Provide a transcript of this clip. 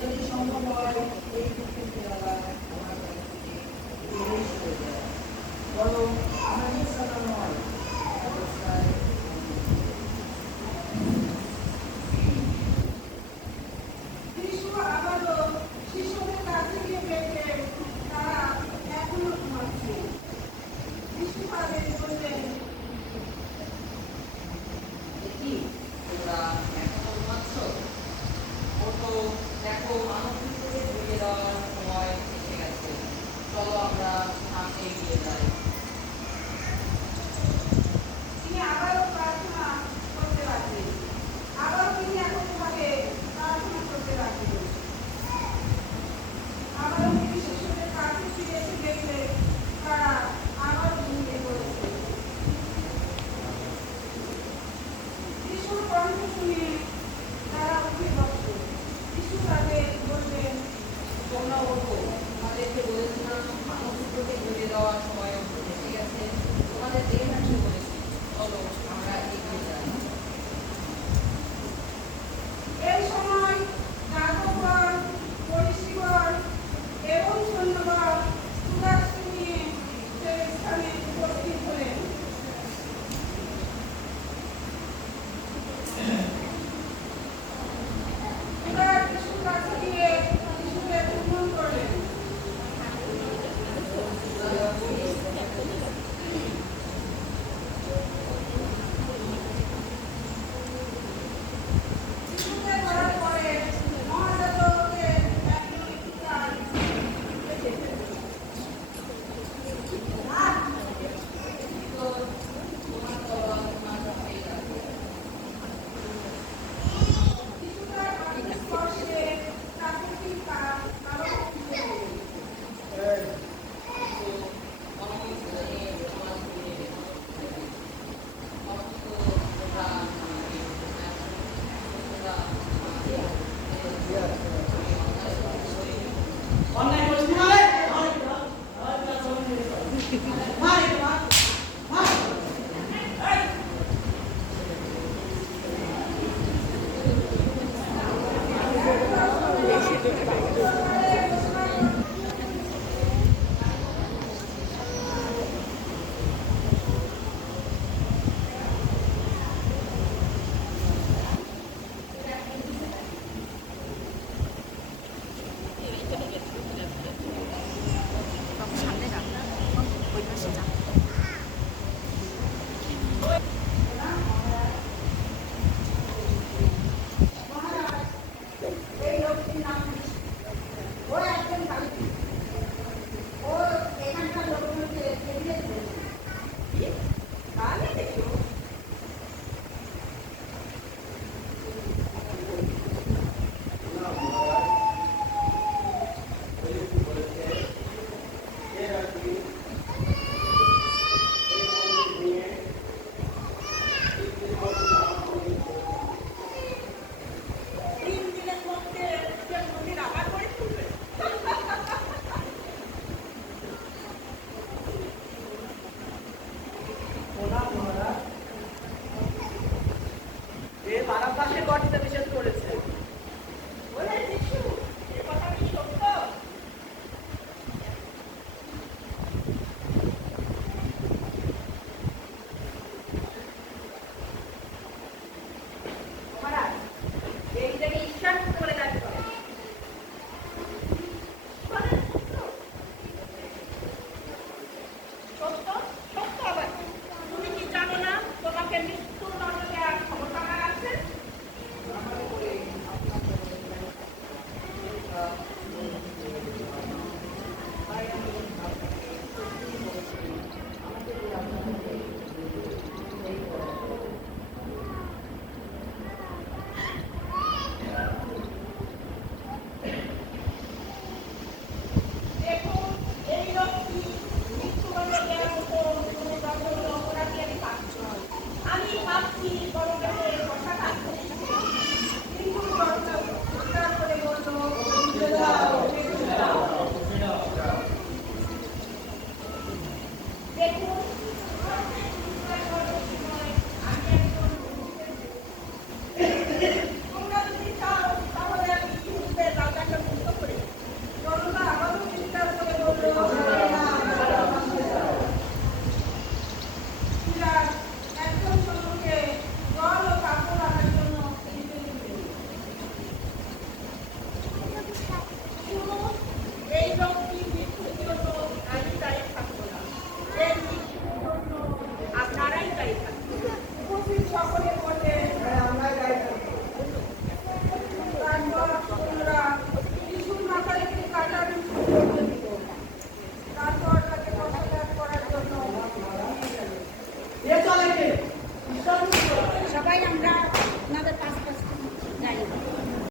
যদি সম্ভব হয় এই বরং আমরা নয় অবস্থায় শিশুদের কাছে গিয়ে দেখে তারা এখনো ঘুমাচ্ছে। শিশু তাদের বললেন, কি তোমরা এখনো ঘুমাচ্ছ? ওঠো, দেখো মানব থেকে ঘুরিয়ে দেওয়ার সময় এসে গেছে। চলো আমরা সামনে এগিয়ে যাই। তিনি আবারও প্রার্থনা করতে লাগলেন। আবারও তিনি একইভাবে প্রার্থনা করতে লাগলেন। আবারও তিনি শিশুদের কাছে ফিরে এসে দেখলেন তারা আবার ঘুমিয়ে পড়েছে। শিশুর কণ্ঠ শুনে তারা উঠে বসল। শিশু তাদের বললেন, তোমরা ওঠো, তোমাদেরকে বলেছিলাম মানব থেকে ঘুরিয়ে দেওয়ার সময় এসে গেছে। তোমাদের দেখে থাকতে বলেছি। চলো আমরা এগিয়ে যাই। এই সময় যাদবগণ, পরিষীগণ এবং সৈন্যগণ সুদাসকে নিয়ে সেই স্থানে উপস্থিত হলেন। শিশুর কাছে গিয়ে শিশুকে চুম্বন করলেন। শিশুকে ধরার পরে মহাযাজকের একজন ইচ্ছার তোমার তলোয়ার তোমার কাছেই রাখো। শিশুটার স্পর্শে প্রাকৃতিক কারো ফিরে গেলেন। অন্যায় করেছি মানে এই লোকটির নাম ও একজন কালী। ও এখানকার লোকজনকে এড়িয়ে চলেছে। কালী দেখো বারাব্বাসের গর্তে নিষেধ করেছে।